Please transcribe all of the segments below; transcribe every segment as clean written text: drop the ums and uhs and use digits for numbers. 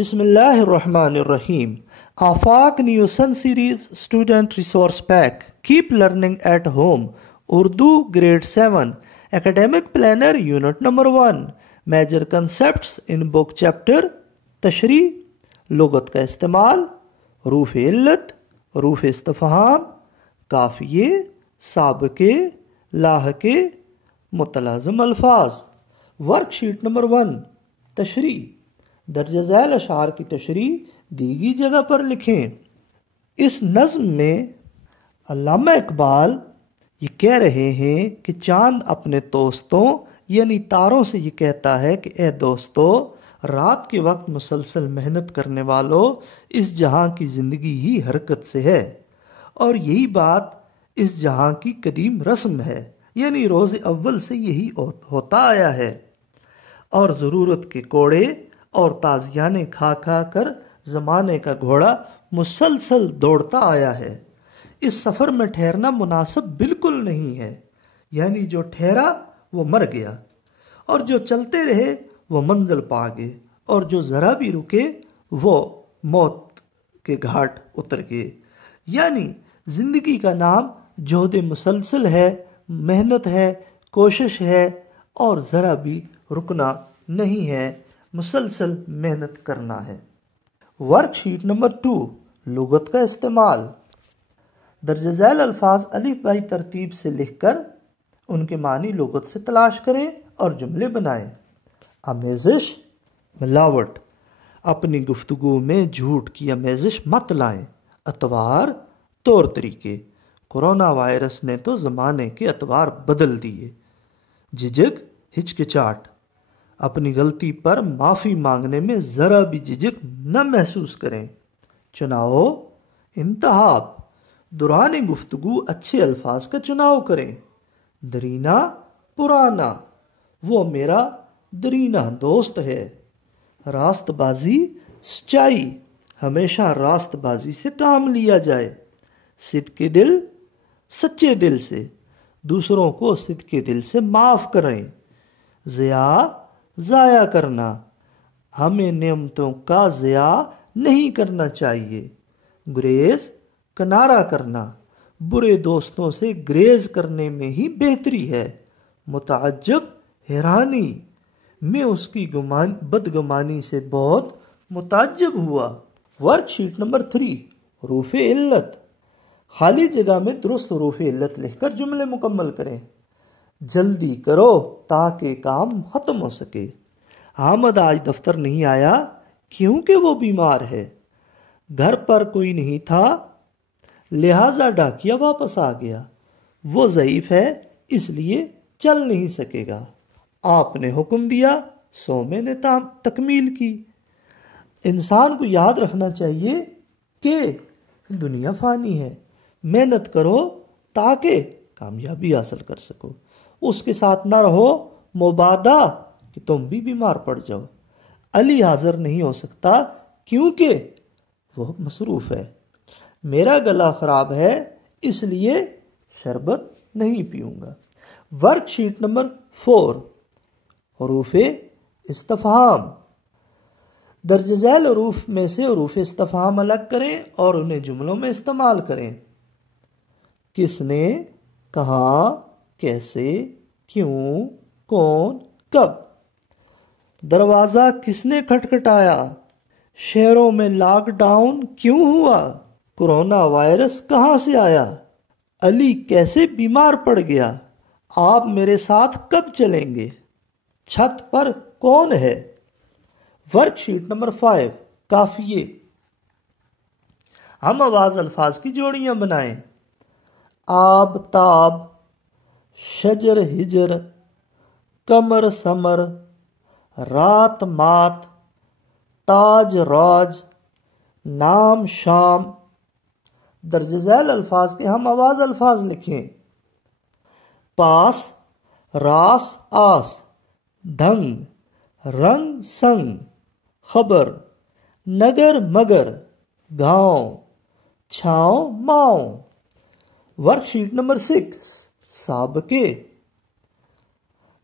بسم اللہ الرحمن الرحیم. Afaq new sun series student resource pack. Keep learning at home. Urdu grade 7 academic planner unit number 1. Major concepts in book chapter. تشریح، لغت کا استعمال، حروف علت، حروف استفہام، قافیے، سابقے، لاحقے، متلازم الفاظ. Work sheet number 1. تشریح. درج ذیل اشعار کی تشریح دی گئی جگہ پر لکھیں. اس نظم میں علامہ اقبال یہ کہہ رہے ہیں کہ چاند اپنے دوستوں یعنی تاروں سے یہ کہتا ہے کہ اے دوستو، رات کے وقت مسلسل محنت کرنے والوں، اس جہاں کی زندگی ہی حرکت سے ہے، اور یہی بات اس جہاں کی قدیم رسم ہے، یعنی روز اول سے یہی ہوتا آیا ہے، اور ضرورت کے کوڑے اور تازیانے کھا کھا کر زمانے کا گھوڑا مسلسل دوڑتا آیا ہے. اس سفر میں ٹھہرنا مناسب بالکل نہیں ہے، یعنی جو ٹھہرا وہ مر گیا، اور جو چلتے رہے وہ منزل پا گئے، اور جو ذرا بھی رکے وہ موت کے گھاٹ اتر گئے. یعنی زندگی کا نام جہد مسلسل ہے، محنت ہے، کوشش ہے، اور ذرا بھی رکنا نہیں ہے، مسلسل محنت کرنا ہے. Work sheet number 2. لغت کا استعمال. درج ذیل الفاظ الف بائی ترتیب سے لکھ کر ان کے معنی لغت سے تلاش کریں اور جملے بنائیں. آمیزش، ملاوٹ. اپنی گفتگو میں جھوٹ کی آمیزش مت لائیں. اطوار، طور طریقے. کورونا وائرس نے تو زمانے کے اطوار بدل دیے. جھجک، ہچکچاہٹ. اپنی غلطی پر معافی مانگنے میں ذرا بھی جھجک نہ محسوس کریں. چناؤ، انتخاب. دوران گفتگو اچھے الفاظ کا چناؤ کریں. درینہ، پرانا. وہ میرا درینہ دوست ہے. راست بازی، سچائی. ہمیشہ راست بازی سے کام لیا جائے. صدق دل، سچے دل سے. دوسروں کو صدق دل سے معاف کریں. ضیاء، ضائع کرنا. ہمیں نعمتوں کا ضیاع نہیں کرنا چاہیے. گریز، کنارہ کرنا. برے دوستوں سے گریز کرنے میں ہی بہتری ہے. متعجب، حیرانی. میں اس کی بدگمانی سے بہت متعجب ہوا. Work sheet number 3. حروف علت. خالی جگہ میں درست حروف علت لکھ کر جملے مکمل کریں. جلدی کرو تاکہ کام ختم ہو سکے. حامد آج دفتر نہیں آیا کیونکہ وہ بیمار ہے. گھر پر کوئی نہیں تھا لہذا ڈاکیا واپس آ گیا. وہ ضعیف ہے اس لیے چل نہیں سکے گا. آپ نے حکم دیا سو میں نے تکمیل کی. انسان کو یاد رکھنا چاہیے کہ دنیا فانی ہے. محنت کرو تاکہ کامیابی حاصل کر سکو. اس کے ساتھ نہ رہو مبادا کہ تم بھی بیمار پڑ جاؤ. علی حاضر نہیں ہو سکتا کیونکہ وہ مصروف ہے. میرا گلا خراب ہے اس لیے شربت نہیں پیوں گا. Work sheet number 4. حروف استفہام. درج ذیل حروف میں سے حروف استفہام الگ کریں اور انہیں جملوں میں استعمال کریں. کس نے، کہاں، کیسے، کیوں، کون، کب. دروازہ کس نے کھٹکھٹایا. شہروں میں لاک ڈاؤن کیوں ہوا. کورونا وائرس کہاں سے آیا. علی کیسے بیمار پڑ گیا. آپ میرے ساتھ کب چلیں گے. چھت پر کون ہے. Work sheet number 5. قافیے. ہم آواز الفاظ کی جوڑیاں بنائیں. آب تاب، شجر ہجر، کمر سمر، رات مات، تاج راج، نام شام. درج ذیل الفاظ کے ہم آواز الفاظ لکھیں. پاس، راس آس، دھنگ، رنگ سنگ، خبر، نگر مگر، گاؤں، چھاؤں ماؤں. Work sheet number 6. سابقے.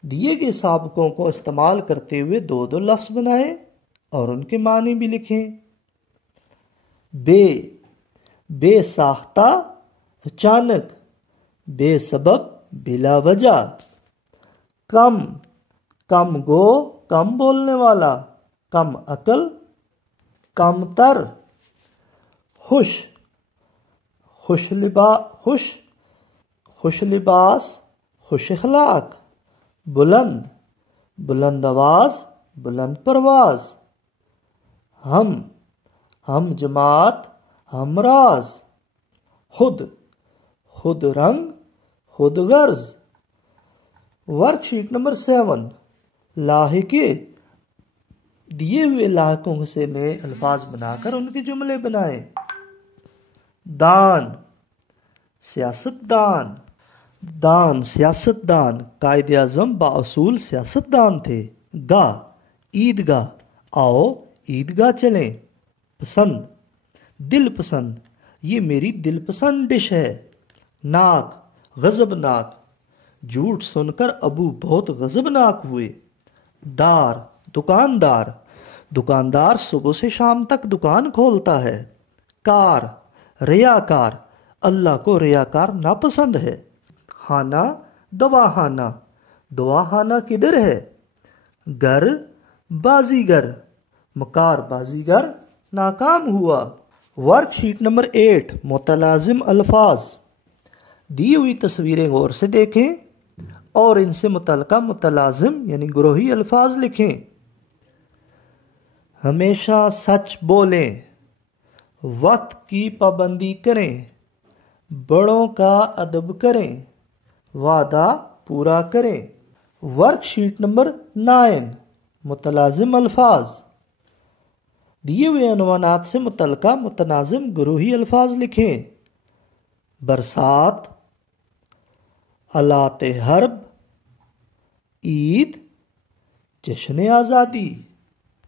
دیے گئے سابقوں کو استعمال کرتے ہوئے دو لفظ بنائیں. اور ان کے معنی بھی لکھیں۔ بے ساختہ اچانک، بے سبب بلا وجہ۔ کم گو کم بولنے والا، کم عقل، کم تر۔ خوش لباس، خوش اخلاق۔ بلند آواز، بلند پرواز۔ ہم جماعت، ہم راز۔ خود رنگ، خود غرض۔ Work sheet number 7، لاحقے۔ دیے ہوئے لاحقوں سے نئے الفاظ بنا کر ان کے جملے بنائیں۔ دان، سیاست دان، قائد اعظم بااصول سیاست دان تھے۔ عیدگاہ، آؤ عیدگاہ چلیں۔ پسند، دل پسند، یہ میری دل پسند ڈش ہے۔ ناک، غضبناک، جھوٹ سن کر ابو بہت غضبناک ہوئے۔ دکاندار صبح سے شام تک دکان کھولتا ہے۔ ریاکار، اللہ کو ریاکار ناپسند ہے۔ خانہ، دواخانہ کدھر ہے؟ گر، بازیگر، مکار بازیگر ناکام ہوا۔ ورک شیٹ نمبر 8، متلازم الفاظ۔ دی ہوئی تصویریں غور سے دیکھیں اور ان سے متعلقہ متلازم یعنی گروہی الفاظ لکھیں۔ ہمیشہ سچ بولیں، وقت کی پابندی کریں، بڑوں کا ادب کریں، وعدہ پورا کریں۔ ورک شیٹ نمبر 9، متلازم الفاظ۔ دیے ہوئے عنوانات سے متعلقہ متناظم گروہی الفاظ لکھیں۔ برسات، آلات حرب، عید، جشن آزادی۔